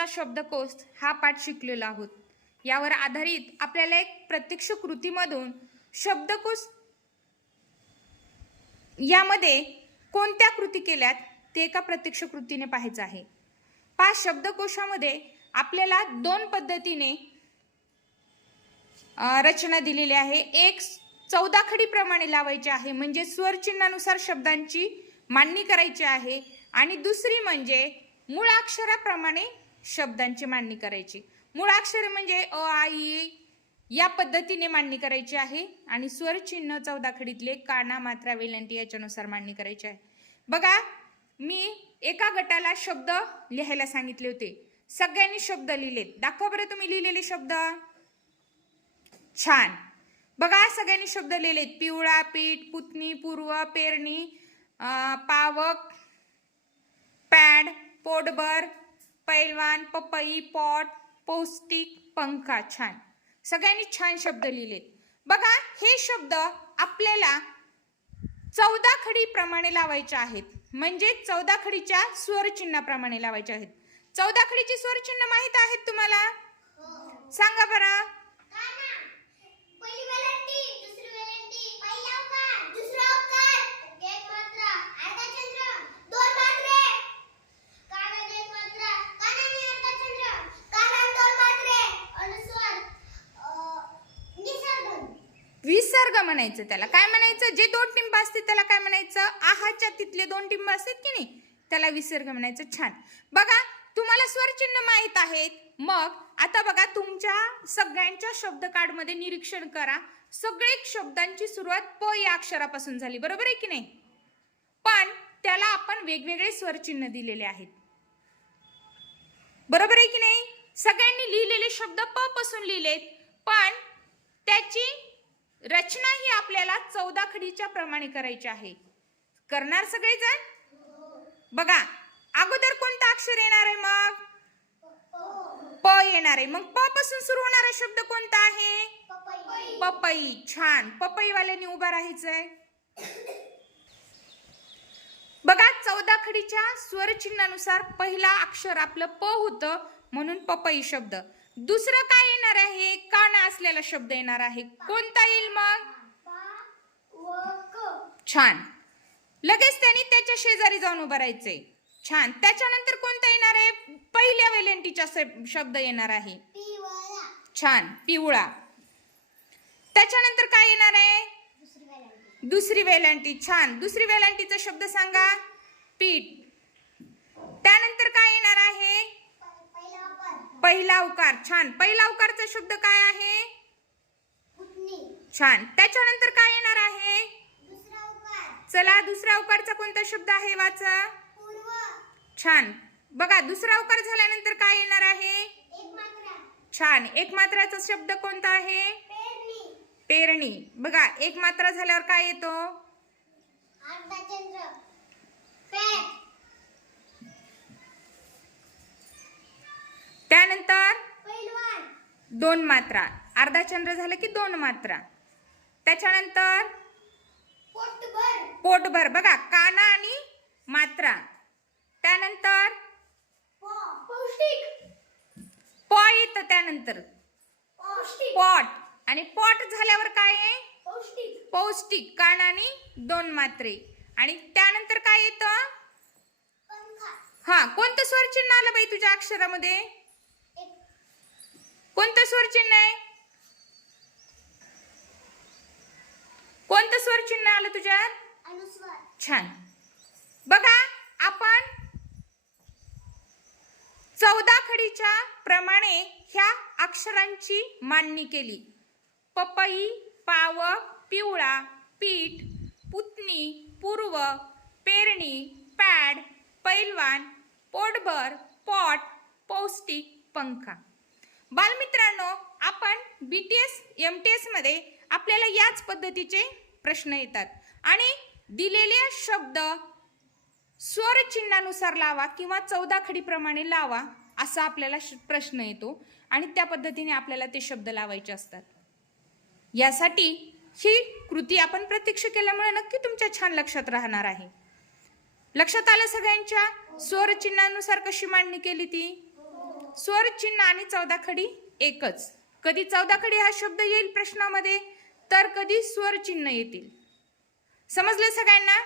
आजचा शब्दकोश हा पाठ शिकलेलो आहोत. यावर आधारित आपल्याला एक प्रत्यक्ष कृतीमधून शब्दकोश यामध्ये कोणत्या कृती केल्यात ते एका प्रत्यक्ष कृतीने पाहायचं आहे. पाच शब्दकोशामध्ये आपल्याला दोन पद्धतीने रचना दिलेली आहे. एक चौदा खडीप्रमाणे लावायची आहे म्हणजे स्वरचिन्हानुसार शब्दांची मांडणी करायची आहे. आणि दुसरी म्हणजे मूळाक्षराप्रमाणे शब्दांची मांडणी करायची. मूळाक्षर म्हणजे अ आ या पद्धतीने मांडणी करायची आहे. आणि स्वरचिन्ह चौदाखडीतले काना मात्रा वेलांटी याच्यानुसार मांडणी करायची आहे. बघा मी एका गटाला शब्द लिहायला सांगितले होते. सगळ्यांनी शब्द लिहिलेत दाखवा बरं तुम्ही लिहिलेले शब्द. छान. बघा सगळ्यांनी शब्द लिहिलेत पिवळा पीठ पुतणी पूर्व पेरणी पावक पॅड पोटभर पैलवान पपई पॉट पौष्टिक पंखा छान. सगळ्यांनी छान शब्द लिहिलेत. बघा हे शब्द आपल्याला चौदा खडी प्रमाणे लावायचे आहेत. म्हणजे चौदा खडीच्या स्वरचिन्हाप्रमाणे लावायचे आहेत. चौदा खडीचे स्वरचिन्ह माहीत आहेत तुम्हाला? सांगा बरं पहिली वेलंटी दुसरी वेलंटी पहिला उकार दुसरा उकार एक मात्रा अर्धा चंद्र दोन मात्रे काना एक मात्रा कानाने अर्धा चंद्र काना दोन मात्रे अनुस्वार अ, निसर्ग विसर्ग म्हणायचं त्याला. काय म्हणायचं? जे दोन टिंब असते त्याला काय म्हणायचं? आहाच्या तिथले दोन टिंब असतात की नाही? त्याला विसर्ग म्हणायचं. छान. बघा तुम्हाला स्वरचिन्ह माहीत आहेत. मग आता बघा तुमच्या सगळ्यांच्या शब्द कार्डमध्ये निरीक्षण करा. सगळे शब्दांची सुरुवात प या अक्षरापासून झाली. बरोबर आहे की नाही? पण त्याला आपण वेगवेगळे स्वरचिन्ह दिलेले आहेत. बरोबर आहे की नाही? सगळ्यांनी लिहिलेले शब्द प पासून लिहिलेत. पण त्याची रचना ही आपल्याला चौदा खडीच्या प्रमाणे करायची आहे. करणार सगळेजण? बघा अगोदर कोणतं अक्षर येणार आहे मग? प येणार आहे. मग प पासून सुरू होणारा शब्द कोणता आहे? पपई. छान. पपईवाल्याने उभा राहायचंय. बघा चौदा खडीच्या स्वरचिन्हानुसार पहिला अक्षर आपलं प होतं म्हणून पपई शब्द. दुसरं काय येणार आहे? काना असलेला शब्द येणार आहे. कोणता येईल मग? छान. लगेच त्यांनी त्याच्या शेजारी जाऊन उभं राहायचंय. छान. त्याच्यानंतर कोणता येणार आहे? पहिल्या वेलेंटीचा शब्द येणार आहे. छान. पिवळा. त्याच्यानंतर काय येणार आहे? दुसरी वेलांटी छान. दुसरी वेलांटीचा शब्द सांगा. पीठ. त्यानंतर काय येणार आहे? पहिला उकार छान. पहिला उकारचा शब्द काय आहे? छान. त्याच्यानंतर काय येणार आहे? दुसरा उकार चला दुसरा उकारचा कोणता शब्द आहे वाचा? छान. बघा दुसरा उकार झाल्यानंतर काय येणार आहे? छान. एक मात्राचा शब्द कोणता आहे? पेरणी. पेरणी. बघा एक मात्रा झाल्यावर काय येतो? दोन मात्रा. अर्धा चंद्र झालं की दोन मात्रा. त्याच्यानंतर पोटभर. बघा काना आणि मात्रा. त्यानंतर पौ- येतं त्यानंतर. पौष्टिक. पॉट. आणि पॉट झाल्यावर काय आहे? पौष्टिक. कान आणि दोन मात्रे. आणि त्यानंतर काय येतं? हा कोणतं स्वरचिन्ह आलं बाई तुझ्या अक्षरामध्ये? कोणतं स्वरचिन्ह आहे? कोणतं स्वरचिन्ह आलं तुझ्यात? छान. बघा आपण चौदा खडीच्या प्रमाणे ह्या अक्षरांची मांडणी केली. पपई पावक पिवळा पीठ पुतणी पूर्व पेरणी पॅड पैलवान पोटभर पॉट पौष्टिक पंखा. बालमित्रांनो आपण B T S M T एसमध्ये आपल्याला याच पद्धतीचे प्रश्न येतात. आणि दिलेले शब्द स्वरचिन्हानुसार लावा किंवा चौदा खडीप्रमाणे लावा असा आपल्याला श- प्रश्न येतो. आणि त्या पद्धतीने आपल्याला ते शब्द लावायचे असतात. यासाठी ही कृती आपण प्रत्यक्ष केल्यामुळे नक्की तुमच्या छान लक्षात राहणार आहे. लक्षात आलं सगळ्यांच्या? स्वरचिन्हानुसार कशी मांडणी केली ती? स्वर चिन्ह आणि चौदाखडी एकच. कधी चौदाखडी हा शब्द येईल प्रश्नामध्ये? तर कधी स्वर चिन्ह येतील? समजले सगळ्यांना?